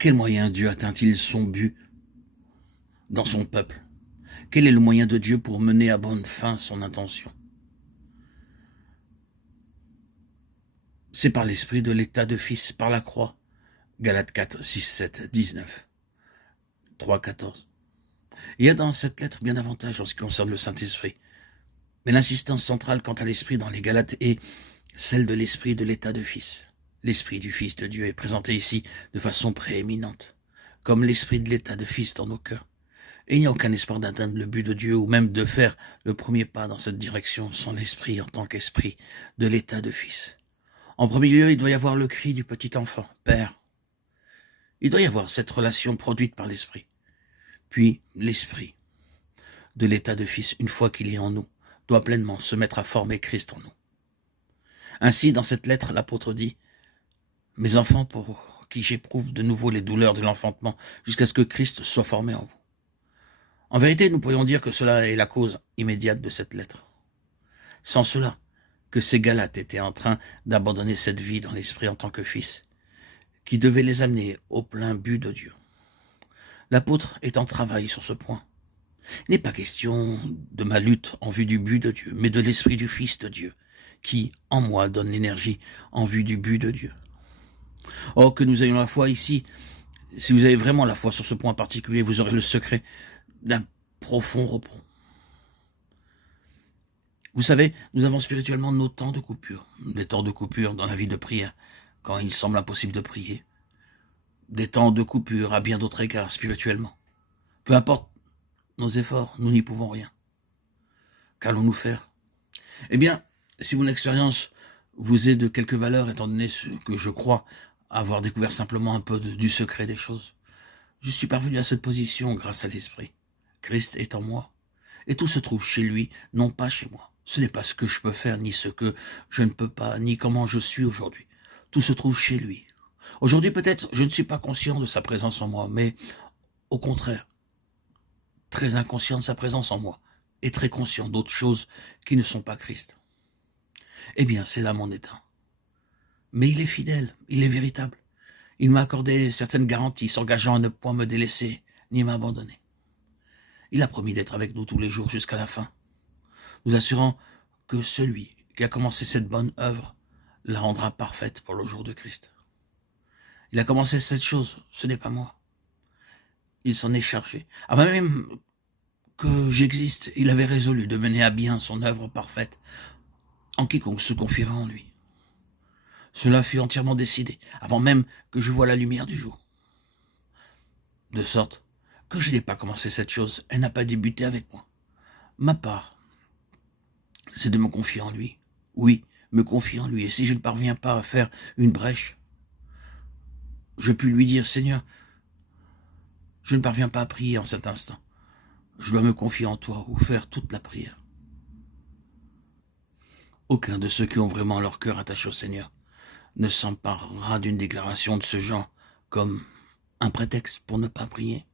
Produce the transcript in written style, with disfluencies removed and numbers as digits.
quel moyen Dieu atteint-il son but dans son peuple? Quel est le moyen de Dieu pour mener à bonne fin son intention? C'est par l'esprit de l'état de fils, par la croix. Galates 4, 6, 7, 19, 3, 14. Il y a dans cette lettre bien davantage en ce qui concerne le Saint-Esprit. Mais l'insistance centrale quant à l'esprit dans les Galates est celle de l'esprit de l'état de fils. L'esprit du Fils de Dieu est présenté ici de façon prééminente, comme l'esprit de l'état de fils dans nos cœurs. Et il n'y a aucun espoir d'atteindre le but de Dieu ou même de faire le premier pas dans cette direction sans l'esprit en tant qu'esprit de l'état de fils. En premier lieu, il doit y avoir le cri du petit enfant, Père. Il doit y avoir cette relation produite par l'esprit. Puis l'esprit de l'état de fils, une fois qu'il est en nous, doit pleinement se mettre à former Christ en nous. Ainsi, dans cette lettre, l'apôtre dit « Mes enfants, pour qui j'éprouve de nouveau les douleurs de l'enfantement, jusqu'à ce que Christ soit formé en vous. » En vérité, nous pourrions dire que cela est la cause immédiate de cette lettre. Sans cela, que ces Galates étaient en train d'abandonner cette vie dans l'esprit en tant que fils, qui devait les amener au plein but de Dieu. L'apôtre est en travail sur ce point. Il n'est pas question de ma lutte en vue du but de Dieu, mais de l'esprit du Fils de Dieu, qui, en moi, donne l'énergie en vue du but de Dieu. Oh, que nous ayons la foi ici. Si vous avez vraiment la foi sur ce point particulier, vous aurez le secret d'un profond repos. Vous savez, nous avons spirituellement nos temps de coupure, des temps de coupure dans la vie de prière, quand il semble impossible de prier, des temps de coupure à bien d'autres égards spirituellement. Peu importe nos efforts, nous n'y pouvons rien. Qu'allons-nous faire? Eh bien, si mon expérience vous est de quelque valeur, étant donné ce que je crois avoir découvert simplement un peu du secret des choses, je suis parvenu à cette position grâce à l'Esprit. Christ est en moi, et tout se trouve chez lui, non pas chez moi. Ce n'est pas ce que je peux faire, ni ce que je ne peux pas, ni comment je suis aujourd'hui. Tout se trouve chez lui. Aujourd'hui, peut-être, je ne suis pas conscient de sa présence en moi, mais au contraire, très inconscient de sa présence en moi, et très conscient d'autres choses qui ne sont pas Christ. Eh bien, c'est là mon état. Mais il est fidèle, il est véritable. Il m'a accordé certaines garanties, s'engageant à ne point me délaisser, ni m'abandonner. Il a promis d'être avec nous tous les jours jusqu'à la fin, nous assurant que celui qui a commencé cette bonne œuvre la rendra parfaite pour le jour de Christ. Il a commencé cette chose, ce n'est pas moi. Il s'en est chargé. Avant même que j'existe, il avait résolu de mener à bien son œuvre parfaite en quiconque se confiera en lui. Cela fut entièrement décidé, avant même que je voie la lumière du jour. De sorte que je n'ai pas commencé cette chose, elle n'a pas débuté avec moi. Ma part, c'est de me confier en lui. Oui, me confier en lui. Et si je ne parviens pas à faire une brèche, je puis lui dire, Seigneur, je ne parviens pas à prier en cet instant. Je dois me confier en toi ou faire toute la prière. Aucun de ceux qui ont vraiment leur cœur attaché au Seigneur ne s'emparera d'une déclaration de ce genre comme un prétexte pour ne pas prier.